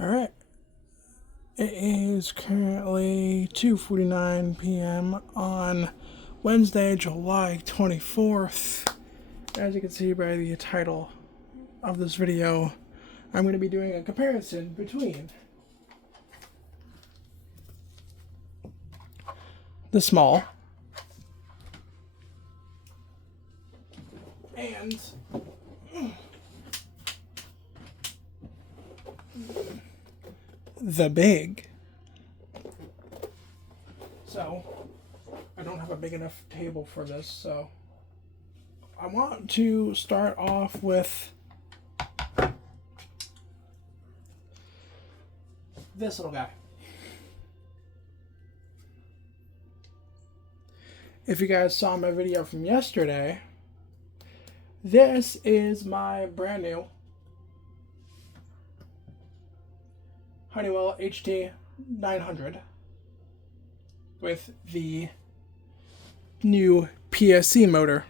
Alright, it is currently 2:49 p.m. on Wednesday, July 24th. As you can see by the title of this video, I'm going to be doing a comparison between the small and the big. So I don't have a big enough table for this, so I want to start off with this little guy. If you guys saw my video from yesterday, this is my brand new Honeywell HT 900 with the new PSC motor.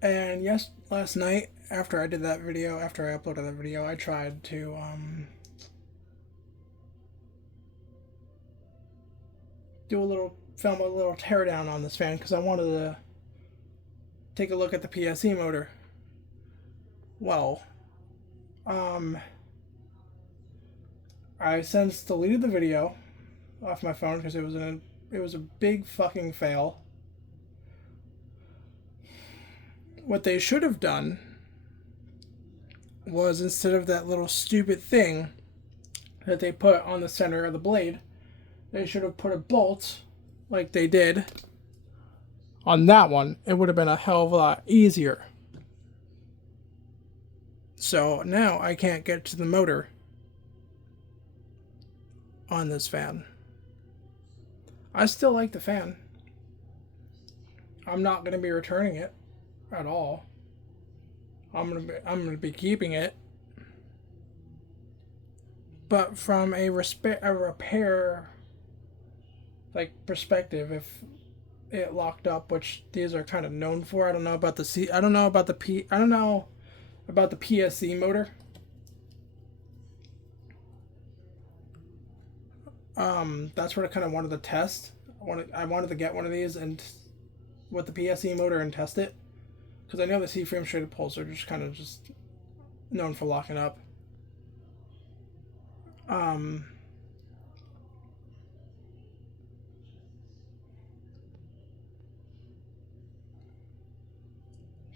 And yes, last night after I uploaded that video, I tried to film a little teardown on this fan because I wanted to take a look at the PSC motor. Well, I since deleted the video off my phone because it was a big fucking fail. What they should have done was, instead of that little stupid thing that they put on the center of the blade, they should have put a bolt like they did on that one. It would have been a hell of a lot easier. So now I can't get to the motor on this fan. I still like the fan. I'm not going to be returning it at all. I'm going to be keeping it. But from a repair perspective, if it locked up, which these are kind of known for, I don't know about the PSC motor. That's what I kind of wanted to test. I wanted to get one of these and with the PSC motor and test it, because I know the C-frame shaded poles are just kind of just known for locking up.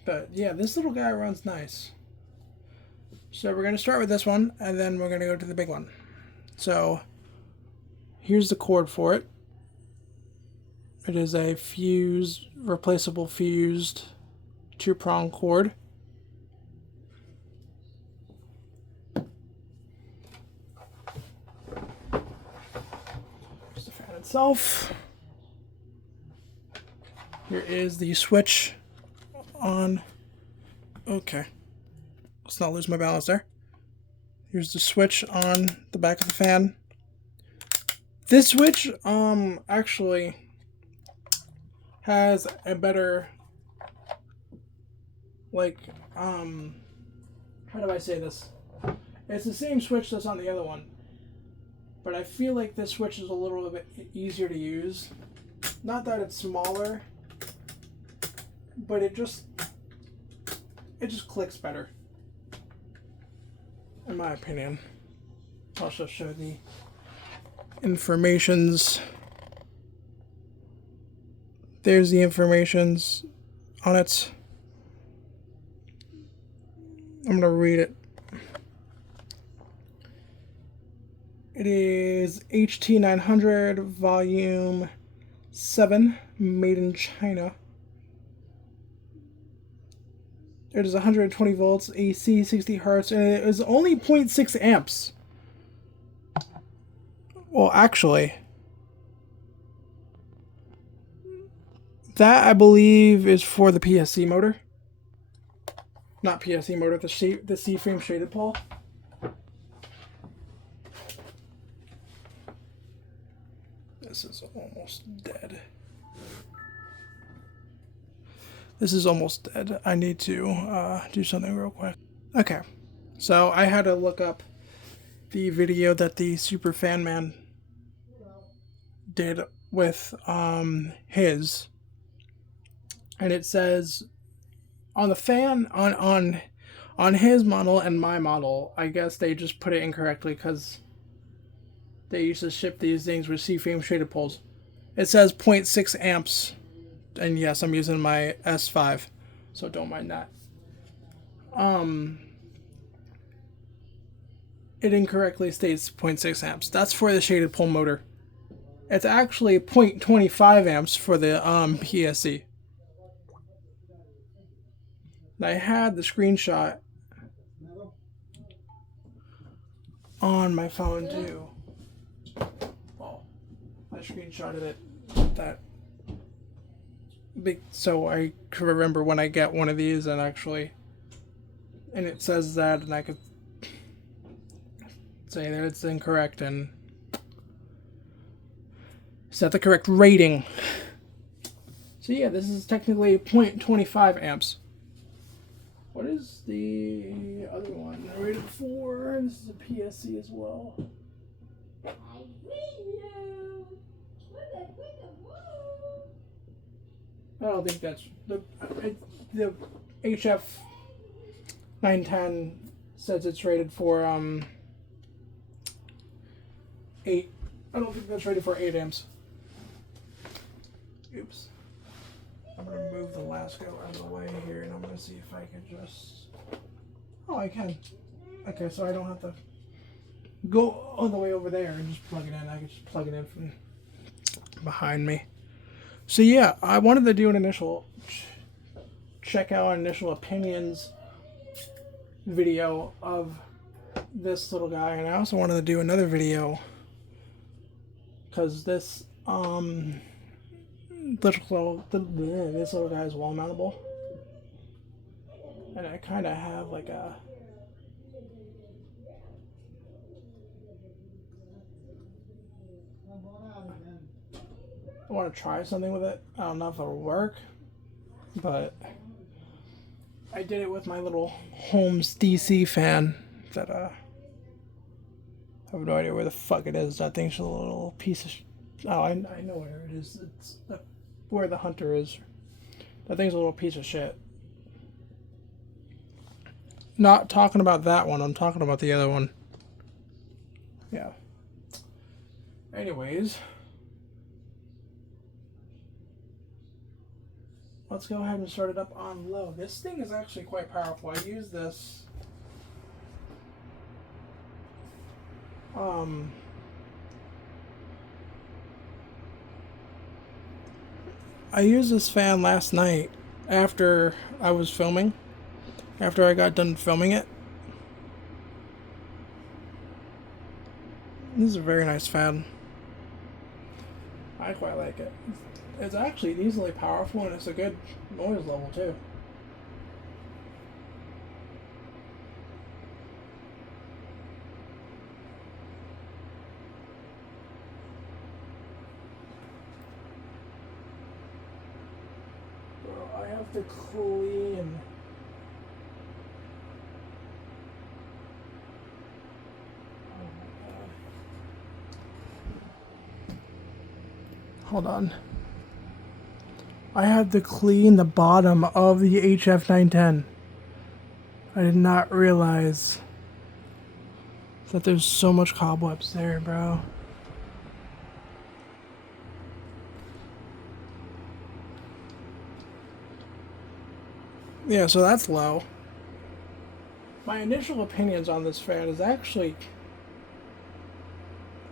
But yeah, this little guy runs nice. So we're going to start with this one, and then we're going to go to the big one. So here's the cord for it. It is a replaceable fused 2-prong cord. Here's the fan itself. Here is the switch on. Okay. Let's not lose my balance there. Here's the switch on the back of the fan. This switch actually has a better, how do I say this? It's the same switch that's on the other one, but I feel like this switch is a little bit easier to use. Not that it's smaller, but it just clicks better, in my opinion. I'll also show the informations. There's the informations on it. I'm going to read it. It is HT 900 volume 7, made in China. It is 120 volts, AC, 60 hertz, and it is only 0.6 amps. Well, actually, that I believe is for the PSC motor. Not PSC motor, the C-frame shaded pole. This is almost dead. This is almost dead. I need to do something real quick. Okay, So I had to look up the video that the Super Fan Man did with his, and it says on the fan on his model and my model, I guess they just put it incorrectly because they used to ship these things with C-frame shaded poles. It says 0.6 amps, and yes, I'm using my S5, so don't mind that. It incorrectly states 0.6 amps. That's for the shaded pole motor. It's actually 0.25 amps for the PSC. I had the screenshot on my phone too. Well, I screenshotted it that big so I could remember when I get one of these and it says that, and I could say that it's incorrect and set the correct rating. So yeah, this is technically 0.25 amps. What is the other one rated for? This is a PSC as well. I don't think that's the HF 910 says it's rated for 8. I don't think that's rated for 8 amps. Oops. I'm going to move the Lasco out of the way here, and I'm going to see if I can just... Oh, I can. Okay, so I don't have to go all the way over there and just plug it in. I can just plug it in from behind me. So yeah, I wanted to do an initial check out initial opinions video of this little guy, and I also wanted to do another video because this this little guy is wall mountable, and I kind of have like a I want to try something with it. I don't know if it'll work, but I did it with my little Holmes DC fan that I have no idea where the fuck it is. That thing's a little piece of oh, I know where it is. It's where the hunter is. That thing's a little piece of shit. Not talking about that one. I'm talking about the other one. Yeah. Anyways, let's go ahead and start it up on low. This thing is actually quite powerful. I use this I used this fan last night after I was filming. After I got done filming it. This is a very nice fan. I quite like it. It's actually decently powerful, and it's a good noise level too. Bro, I have to clean. Hold on. I had to clean the bottom of the HF 910. I did not realize that there's so much cobwebs there, bro. Yeah, so that's low. My initial opinions on this fan is actually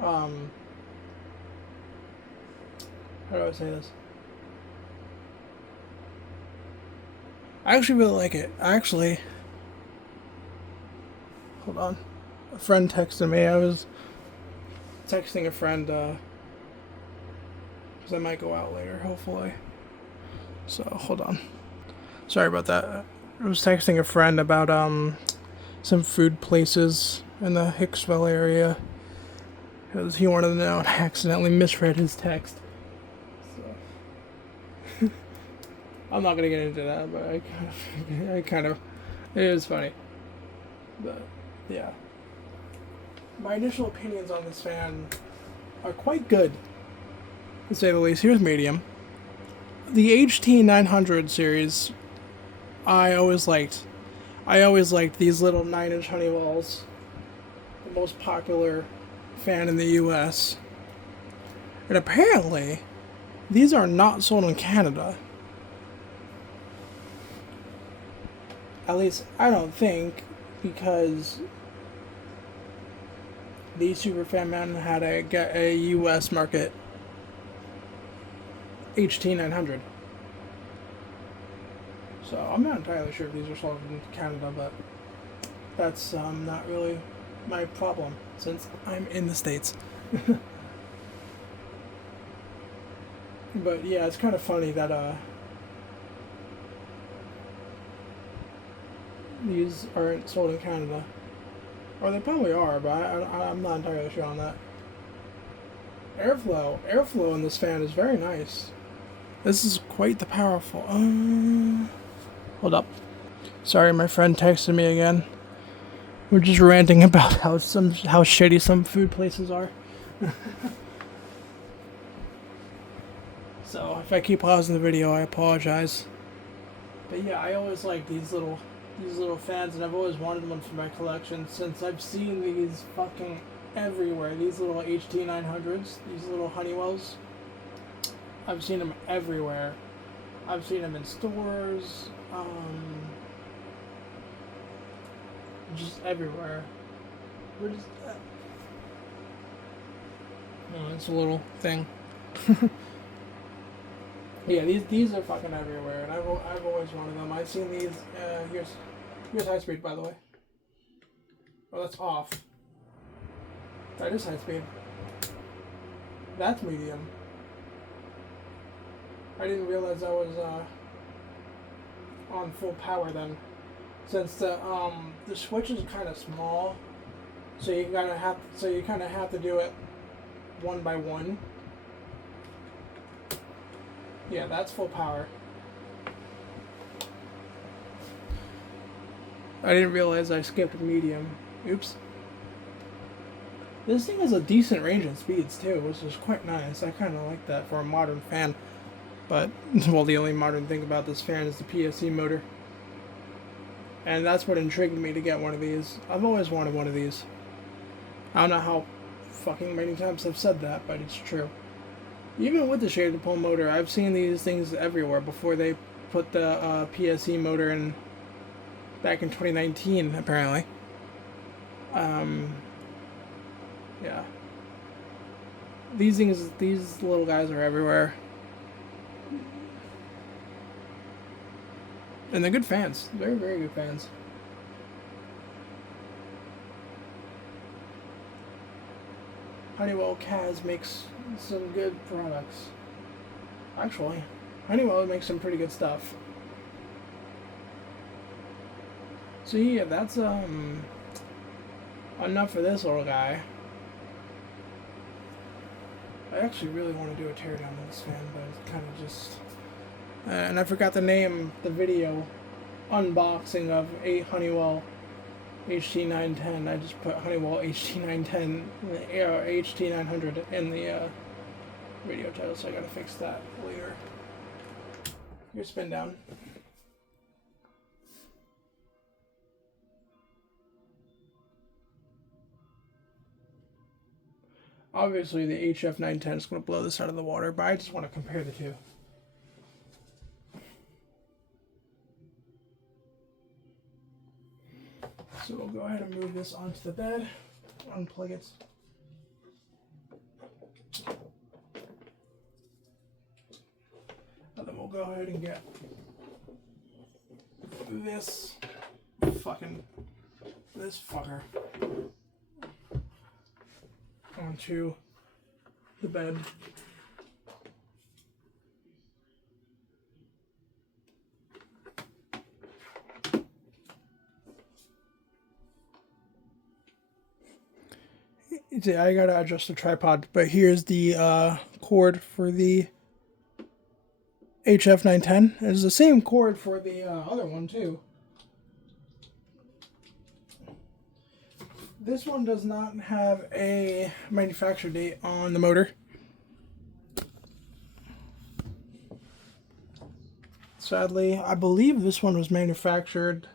how do I say this? I actually really like it. Actually, hold on. A friend texted me. I was texting a friend because I might go out later, hopefully. So, hold on. Sorry about that. I was texting a friend about some food places in the Hicksville area because he wanted to know, and I accidentally misread his text. I'm not gonna get into that, but I kind of, it was funny. But yeah, my initial opinions on this fan are quite good, to say the least. Here's medium. The HT900 series, I always liked. I always liked these little 9-inch Honeywells, the most popular fan in the US. And apparently, these are not sold in Canada. At least, I don't think, because the Superfan Man had a US market HT900. So I'm not entirely sure if these are sold in Canada, but that's not really my problem since I'm in the States. But yeah, it's kind of funny that these aren't sold in Canada. Or they probably are, but I'm not entirely sure on that. Airflow in this fan is very nice. This is quite the powerful. Hold up. Sorry, my friend texted me again. We're just ranting about how shitty some food places are. So if I keep pausing the video, I apologize. But yeah, I always like these little fans, and I've always wanted one for my collection since I've seen these fucking everywhere. These little HT900s, these little Honeywells. I've seen them everywhere. I've seen them in stores, just everywhere. We're just. No, it's a little thing. Yeah, these are fucking everywhere, and I've always wanted them. I've seen these. Here's high speed, by the way. Oh, that's off. That is high speed. That's medium. I didn't realize I was on full power then, since the switch is kind of small, so you kind of have to do it one by one. Yeah, that's full power. I didn't realize I skipped medium. Oops. This thing has a decent range in speeds too, which is quite nice. I kind of like that for a modern fan. But, well, the only modern thing about this fan is the PSE motor. And that's what intrigued me to get one of these. I've always wanted one of these. I don't know how fucking many times I've said that, but it's true. Even with the shaded pole motor, I've seen these things everywhere before they put the PSE motor in back in 2019, apparently. Yeah. These little guys are everywhere. And they're good fans. Very, very good fans. Honeywell Kaz makes some good products. Actually, Honeywell makes some pretty good stuff. So yeah, that's enough for this little guy. I actually really want to do a teardown of this fan, but it's kind of just... and I forgot to name the video unboxing of a Honeywell HT910. I just put Honeywell HT910, HT900 in the video title, so I gotta fix that later. Your spin down. Obviously, the HF910 is going to blow this out of the water, but I just want to compare the two. So we'll go ahead and move this onto the bed, unplug it. And then we'll go ahead and get this fucker onto the bed. I gotta adjust the tripod, but here's the cord for the HF910. It's the same cord for the other one too. this one does not have a manufacture date on the motor. Sadly, I believe this one was manufactured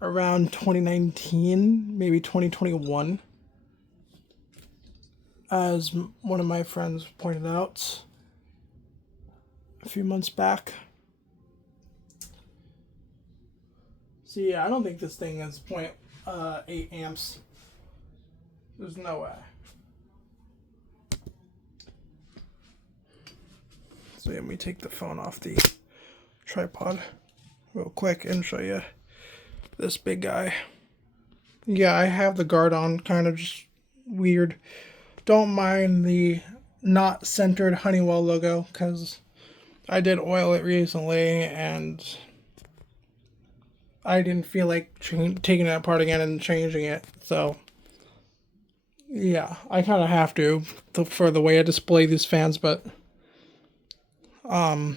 around 2019, maybe 2021, as one of my friends pointed out a few months back. So yeah, I don't think this thing is 0.8 amps. There's no way. So let me take the phone off the tripod real quick and show you this big guy. Yeah, I have the guard on, kind of just weird. Don't mind the not centered Honeywell logo, because I did oil it recently and I didn't feel like taking it apart again and changing it. So yeah, I kind of have to for the way I display these fans, but I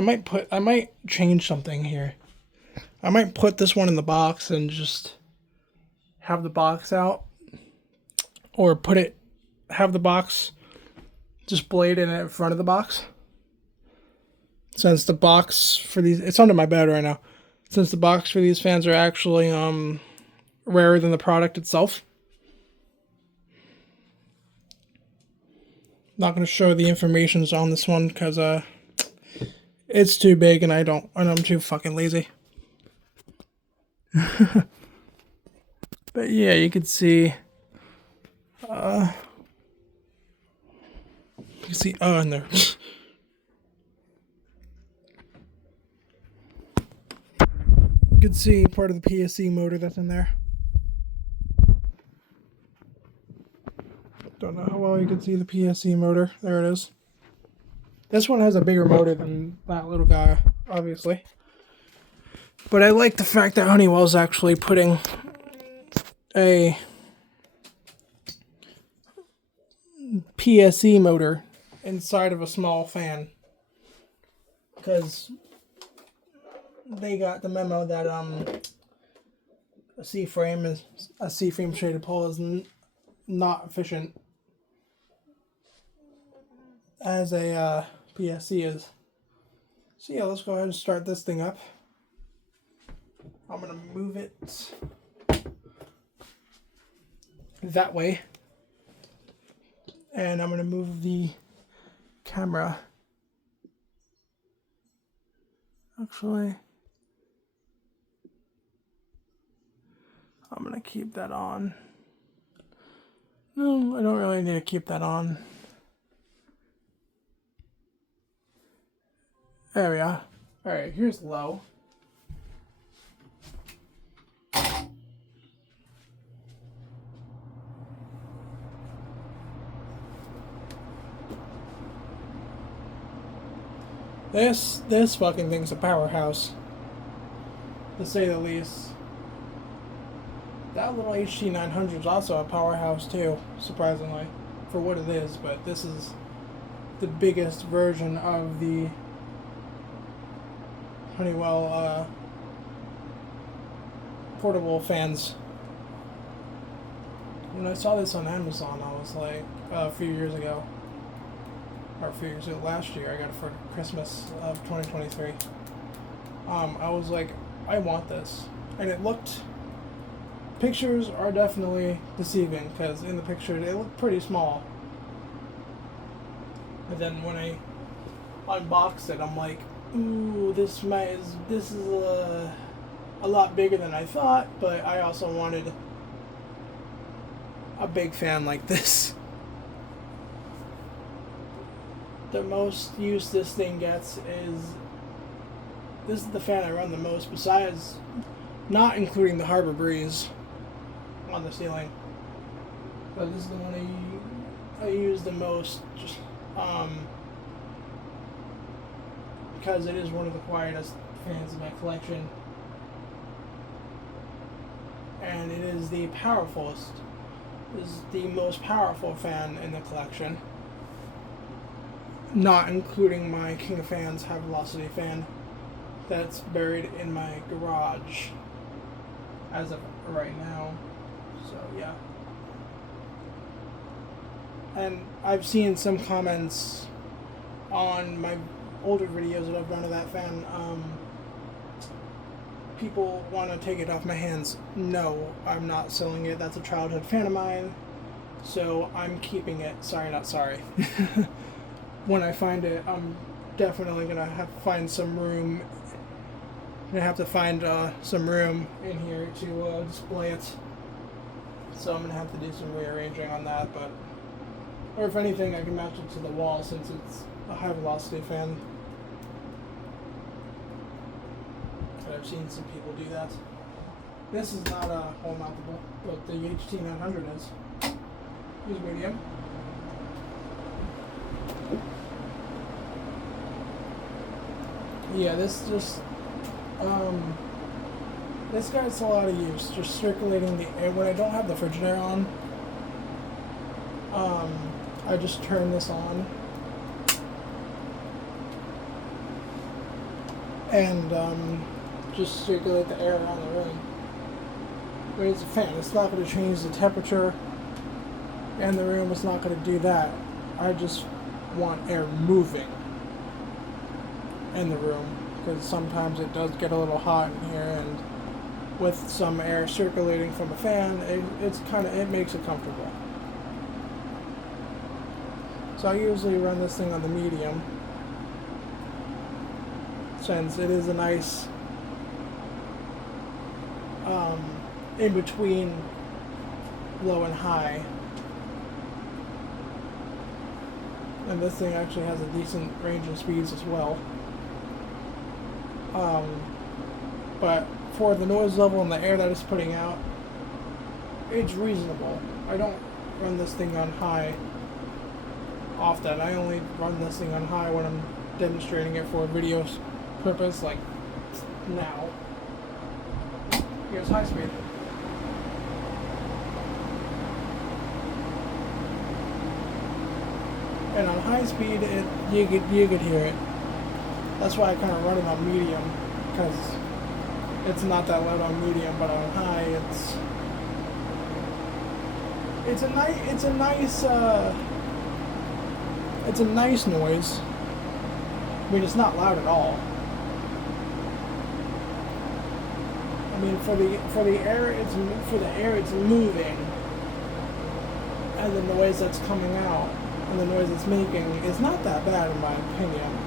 might change something here. I might put this one in the box and just have the box out, or have the box displayed in front of the box. Since the box for these, it's under my bed right now. Since the box for these fans are actually rarer than the product itself. Not going to show the information on this one because it's too big and I'm too fucking lazy. But yeah, you can see in there. You can see part of the PSC motor that's in there. Don't know how well you can see the PSC motor. There it is. This one has a bigger motor than that little guy, obviously. But I like the fact that Honeywell's actually putting a PSC motor inside of a small fan, because they got the memo that a C-frame shaded pole is not efficient as a PSC is. So yeah, let's go ahead and start this thing up. I'm gonna move it that way, and I'm gonna move the camera. Actually, I'm gonna keep that on. No, I don't really need to keep that on. There we are. Alright, here's low. This fucking thing's a powerhouse, to say the least. That little HT900 is also a powerhouse too, surprisingly, for what it is, but this is the biggest version of the Honeywell portable fans. When I saw this on Amazon, I was like, a few years ago, last year, I got it for Christmas of 2023. I was like, I want this. And pictures are definitely deceiving, because in the picture they look pretty small. But then when I unboxed it, I'm like, ooh, this is a lot bigger than I thought, but I also wanted a big fan like this. The most use this thing gets this is the fan I run the most, besides not including the Harbor Breeze on the ceiling. But this is the one I use the most, just because it is one of the quietest fans in my collection. And it is the most powerful fan in the collection. Not including my King of Fans high velocity fan that's buried in my garage as of right now. So yeah. And I've seen some comments on my older videos that I've done of that fan. People want to take it off my hands. No, I'm not selling it. That's a childhood fan of mine. So I'm keeping it. Sorry, not sorry. When I find it, I'm definitely going to have to find some room. I'm going to have to find some room in here to display it. So I'm going to have to do some rearranging on that. But, or if anything, I can mount it to the wall since it's a high velocity fan. I've seen some people do that. This is not a wall mountable, but the HT900 is. Use medium. Yeah, this just this guy's a lot of use. Just circulating the air when I don't have the Frigidaire on. I just turn this on and just circulate the air around the room. But it's a fan. It's not going to change the temperature in the room. It's not going to do that. I just want air moving in the room because sometimes it does get a little hot in here, and with some air circulating from a fan, it makes it comfortable. So I usually run this thing on the medium since it is a nice in between low and high. And this thing actually has a decent range of speeds as well. But for the noise level and the air that it's putting out, it's reasonable. I don't run this thing on high often. I only run this thing on high when I'm demonstrating it for a video purpose, like now. Here's high speed. And on high speed, you could hear it. That's why I kind of run it on medium, because it's not that loud on medium, but on high, it's a nice noise. I mean, it's not loud at all. I mean, for the air, it's moving, and the noise that's coming out and the noise it's making is not that bad in my opinion.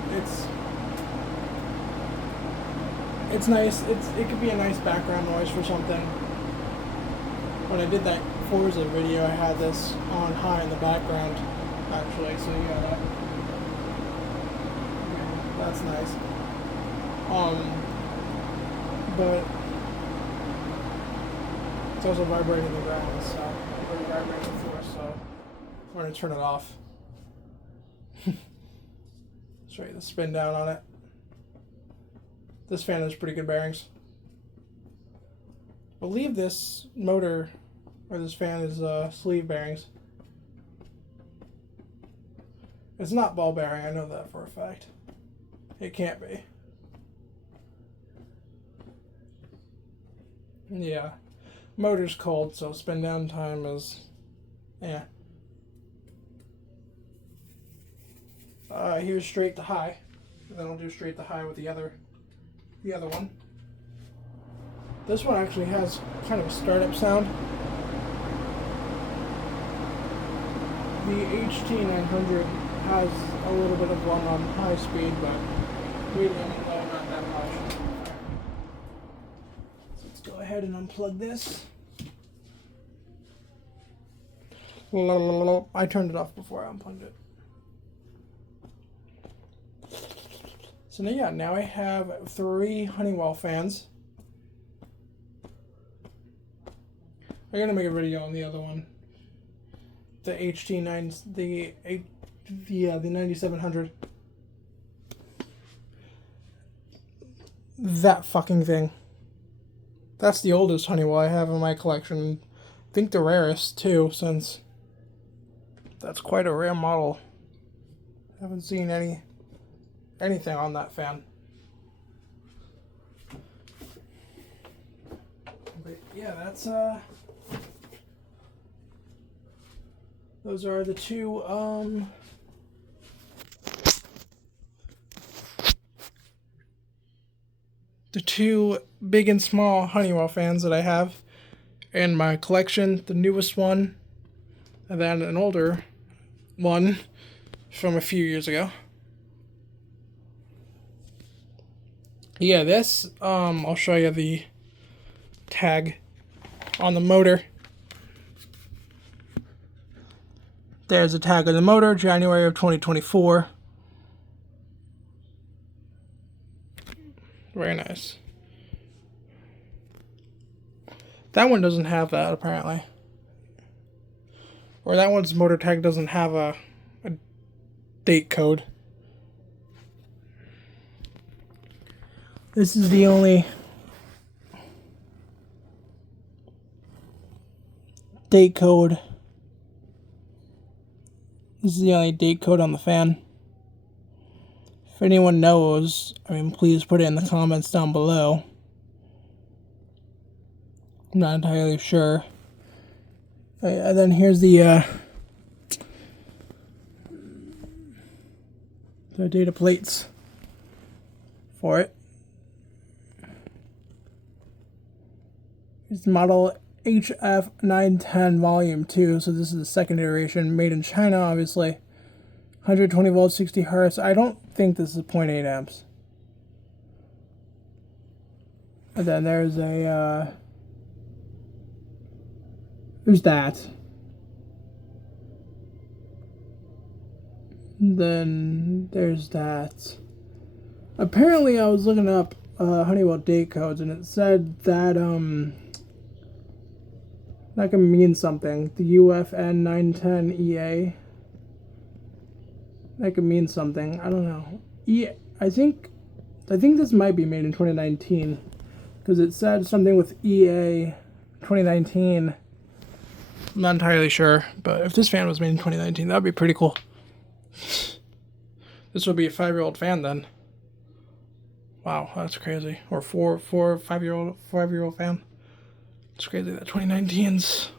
It's nice. It could be a nice background noise for something. When I did that Forza video, I had this on high in the background, actually. So yeah, that's nice. But it's also vibrating the ground, so it's already vibrating before, so I'm gonna turn it off. Show you the spin down on it. This fan has pretty good bearings. I believe this motor, or this fan, is sleeve bearings. It's not ball bearing, I know that for a fact. It can't be. Yeah. Motor's cold, so spin down time is, yeah. Here's straight to high. And then I'll do straight to high with the other one. This one actually has kind of a startup sound. The HT900 has a little bit of one on high speed, but medium and low, not that much. So let's go ahead and unplug this. I turned it off before I unplugged it. So now I have 3 Honeywell fans. I'm gonna make a video on the other one, the HT9, the 9700. That fucking thing. That's the oldest Honeywell I have in my collection. I think the rarest too, since that's quite a rare model. Haven't seen anything on that fan. But yeah, that's those are the two big and small Honeywell fans that I have in my collection. The newest one, and then an older one from a few years ago. Yeah, this I'll show you the tag on the motor. There's a tag on the motor, January of 2024. Very nice. That one doesn't have that, apparently. Or that one's motor tag doesn't have a date code. This is the only date code. This is the only date code on the fan. If anyone knows, please put it in the comments down below. I'm not entirely sure. And then here's the data plates for it. It's model HF910 Volume 2, so this is the second iteration, made in China, obviously. 120 volts, 60 hertz. I don't think this is 0.8 amps. And then there's there's that. And then there's that. Apparently, I was looking up Honeywell date codes, and it said that that can mean something. The UFN910EA. That could mean something. I don't know. I think this might be made in 2019, because it said something with EA 2019. I'm not entirely sure, but if this fan was made in 2019, that would be pretty cool. This would be a 5-year-old fan then. Wow, that's crazy. Or 5-year-old fan. It's crazy that 2019's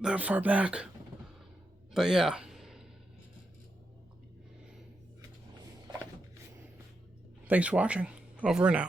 that far back. But yeah. Thanks for watching. Over and out.